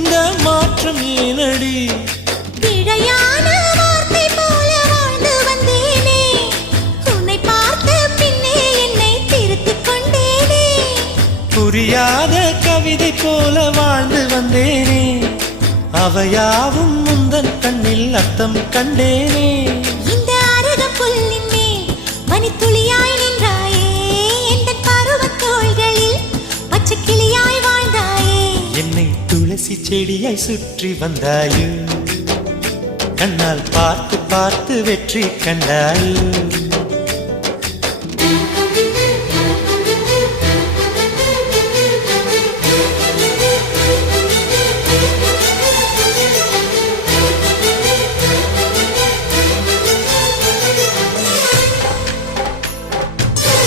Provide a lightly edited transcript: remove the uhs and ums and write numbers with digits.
இந்த மாற்றம் ஏனடி? பிழையான வார்த்தை போல வாழ்ந்து வந்தேனே, உன்னை பார்த்த பின்னே என்னை திருத்திக் கொண்டேனே. புரியாத கவிதை போல வாழ்ந்து வந்தேனே, அவையாவும் முந்தன் கண்ணில் அர்த்தம் கண்டேனே. இந்த அருக புல்லின் மேல் பனித்துளியாய் நின்றாயே, இந்த பருவத் தோள்களில் பச்சை கிளியாய் வாழ்ந்தாயே. என்னை துளசி செடியாய் சுற்றி வந்தாயோ, கண்ணால் பார்த்து பார்த்து வெற்றி கண்டாயோ.